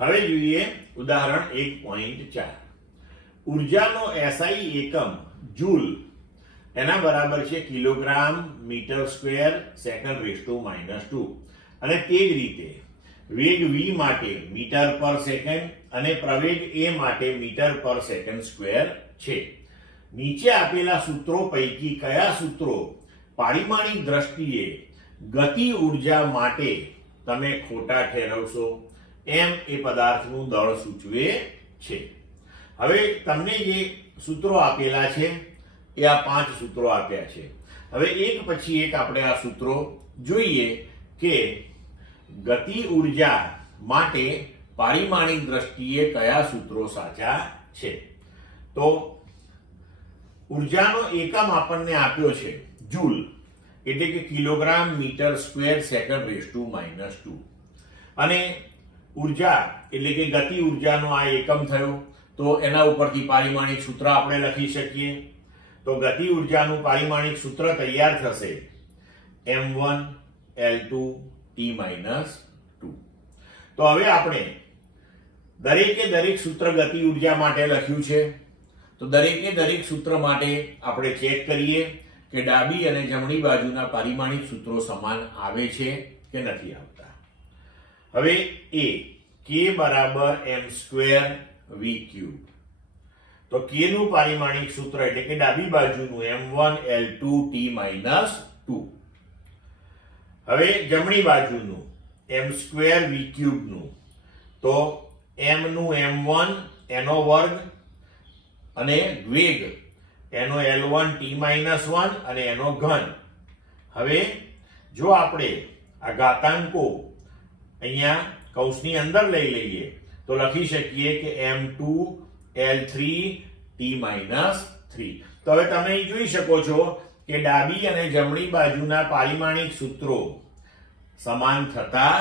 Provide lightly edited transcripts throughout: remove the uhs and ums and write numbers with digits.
હવે જોઈએ ઉદાહરણ 1.4. ઉર્જાનો SI એકમ જૂલ એના બરાબર છે kilogram metre square second raise to -2 અને તે જ રીતે વેગ v માટે મીટર પર સેકન્ડ અને પ્રવેગ a માટે મીટર પર સેકન્ડ સ્ક્વેર છે. નીચે આપેલા સૂત્રો પૈકી કયા સૂત્રો પારિમાણિક દ્રષ્ટિએ ગતિ ઉર્જા માટે તમે ખોટા ઠેરવશો? એમ એ પદાર્થનું દળ સૂચવે છે. હવે તમને જે સૂત્રો આપેલા છે એ આ 5 સૂત્રો આપ્યા છે. હવે એક પછી એક આપણે આ સૂત્રો જોઈએ કે ગતિ ઉર્જા માટે પારિમાણિક દ્રષ્ટિએ કયા સૂત્રો સાચા છે. તો ઉર્જાનો એકમ આપણને આપ્યો છે જૂલ, એટલે કે kilogram metre square second raise to -2 અને ઉર્જા એટલે કે ગતિ ઉર્જાનો આ એકમ થયો. તો એના ઉપરથી પારિમાણિક સૂત્ર આપણે લખી શકીએ. તો ગતિ ઉર્જાનું પારિમાણિક સૂત્ર તૈયાર થશે m1 L2 T-2. તો હવે આપણે દરેકે દરેક સૂત્ર ગતિ ઉર્જા માટે લખ્યું છે. તો દરેકે દરેક સૂત્ર માટે આપણે ચેક કરીએ કે ડાબી અને જમણી બાજુના પારિમાણિક સૂત્રો સમાન આવે છે કે નથી આવતા. હવે a k બરાબર m² v3. તો k નું પારિમાણિક સૂત્ર એટલે કે ડાબી બાજુનું m1 L2 T-2. હવે જમણી બાજુનું m² v3 નું, તો m નું m1 એનો વર્ગ અને વેગ એનો L1 T-1 અને એનો ઘન. હવે જો આપણે આ ઘાતાંકો અહીંયા કૌંસની અંદર લઈ લઈએ તો લખી શકીએ કે m2 L3 T-3. તો હવે તમે અહીં જોઈ શકો છો કે ડાબી અને જમણી બાજુના પારિમાણિક સૂત્રો સમાન થતા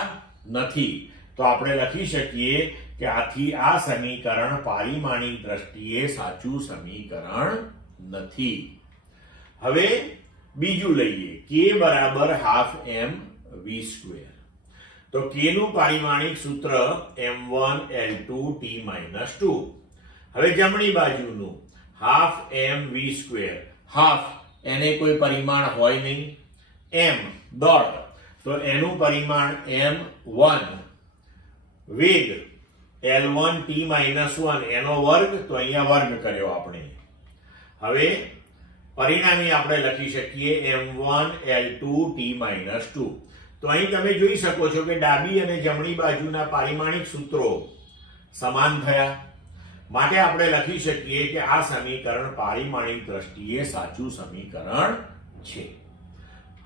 નથી. તો આપણે લખી શકીએ કે આથી આ સમીકરણ પારિમાણિક દ્રષ્ટિએ સાચું સમીકરણ નથી. હવે બીજું લઈએ k બરાબર ½ mv². તો k નું પારિમાણિક સૂત્ર m1 L2 T-2. હવે જમણી બાજુનું ½ mv². હાફ એને કોઈ પરિમાણ હોય નહીં. m દળ, તો એનું પરિમાણ m1, વેગ L1 T-1 એનો વર્ગ, તો અહીંયા વર્ગ કર્યો આપણે. હવે પરિણામી આપણે લખી શકીએ m1 L2 T-2. તો અહીં તમે જોઈ શકો છો કે ડાબી અને જમણી બાજુના પારિમાણિક સૂત્રો સમાન થયા. માટે આપણે લખી શકીએ કે આ સમીકરણ પારિમાણિક દ્રષ્ટિએ સાચું સમીકરણ છે.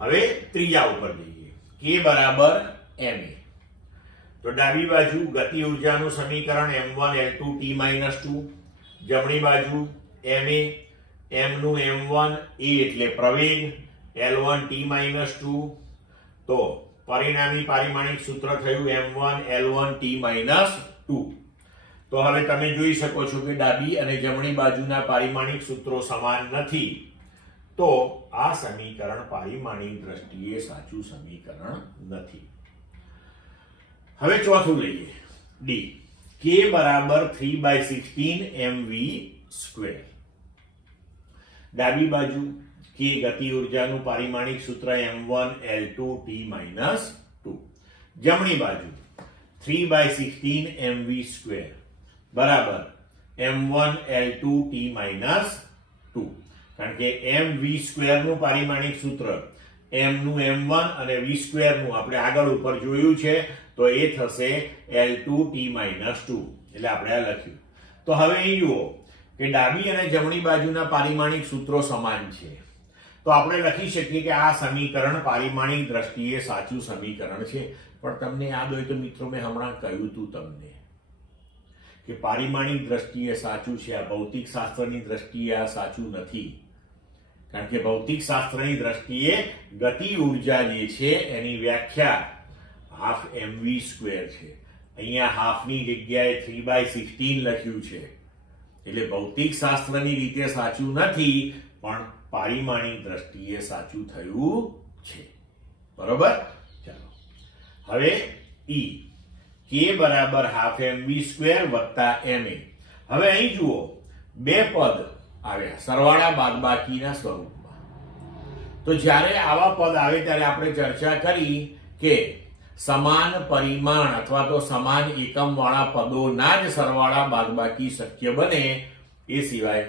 હવે ત્રીજા ઉપર જઈએ. k બરાબર ma. તો ડાબી બાજુ ગતિ ઉર્જાનું સમીકરણ m1 L2 T-2, જમણી બાજુ ma, m નું m1 a એટલે પ્રવેગ, L1 T-2. તો પરિણામી પારિમાણિક સૂત્ર થયું m1 L1 T-2. તો હવે તમે જોઈ શકો છો કે ડાબી અને જમણી બાજુના પારિમાણિક સૂત્રો સમાન નથી. તો આ સમીકરણ પારિમાણિક દ્રષ્ટિએ સાચું સમીકરણ નથી. હવે ચોથું લઈએ d. k બરાબર 3/16 mv². ડાબી બાજુ k ગતિ ઉર્જાનું પારિમાણિક સૂત્ર m1 L2 T-2. જમણી બાજુ 3/16 mv² બરાબર m1 L2 T-2. કારણ કે mv² નું પારિમાણિક સૂત્ર m નું m1 અને v² નું આપણે આગળ ઉપર જોયું છે, તો એ થશે L2 T-2. એટલે આપણે આ લખ્યું. તો હવે અહીં જુઓ કે ડાબી અને જમણી બાજુના પારિમાણિક સૂત્રો સમાન છે. તો આપણે લખી શકીએ કે આ સમીકરણ પારિમાણિક દ્રષ્ટિએ સાચું સમીકરણ છે. પણ તમને યાદ હોય તો મિત્રો મેં હમણાં કહ્યું હતું તમને કે પારિમાણિક દ્રષ્ટિએ સાચું છે, આ ભૌતિક શાસ્ત્રની દ્રષ્ટિએ આ સાચું નથી. કારણ કે ભૌતિક શાસ્ત્રની દ્રષ્ટિએ ગતિ ઉર્જા જે છે એની વ્યાખ્યા ½ mv² છે. અહીંયા હાફની જગ્યાએ 3/16 લખ્યું છે. એટલે ભૌતિક શાસ્ત્રની રીતે સાચું નથી, પણ પારિમાણિક દ્રષ્ટિએ સાચું થયું છે. બરોબર? ચાલો હવે e. k કે બરાબર હાફ mv સ્ક્વેર વત્તા ma. હવે અહીં જુઓ બે પદ આવ્યા સરવાળા બાદબાકીના સ્વરૂપમાં. તો જ્યારે આવા પદ આવે ત્યારે આપણે ચર્ચા કરી કે સમાન પરિમાણ અથવા તો સમાન એકમ વાળા પદોના જ સરવાળા બાદબાકી શક્ય બને, એ સિવાય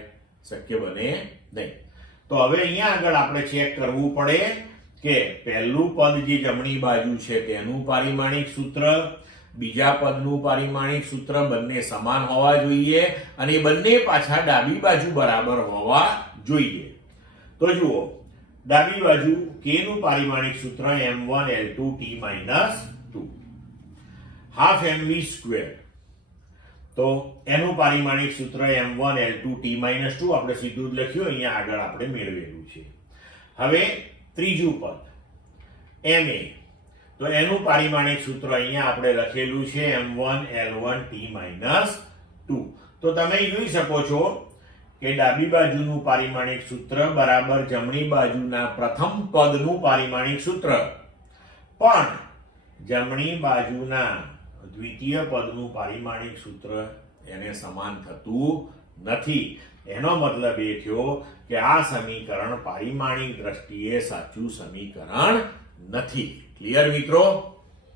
શક્ય બને નહીં. તો હવે અહીંયા આગળ આપણે ચેક કરવું પડે કે પહેલું પદ જે જમણી બાજુ છે તેનું પારિમાણિક સૂત્ર, બીજા પદનું પારિમાણિક સૂત્ર બંને સમાન હોવા જોઈએ અને બંને પાછા ડાબી બાજુ બરાબર હોવા જોઈએ. તો જુઓ ડાબી બાજુ k નું પારિમાણિક સૂત્ર m1l2t-2 હાફ mv સ્ક્વેર, તો એનું પારિમાણિક સૂત્ર m1l2t-2 આપણે સીધું જ લખ્યું, અહીંયા આગળ આપણે મેળવેલું છે. હવે ત્રીજું પદ ma, તો એનું પારિમાણિક સૂત્ર અહીંયા આપણે લખેલું છે m1l1t-2. તો તમે જોઈ શકો છો કે ડાબી બાજુનું પારિમાણિક સૂત્ર બરાબર જમણી બાજુના પ્રથમ પદનું પારિમાણિક સૂત્ર, પણ જમણી બાજુના દ્વિતીય પદનું પારિમાણિક સૂત્ર એને સમાન થતું નથી. એનો મતલબ એ થયો કે આ સમીકરણ પારિમાણિક દ્રષ્ટિએ સાચું સમીકરણ નથી. ક્લિયર મિત્રો?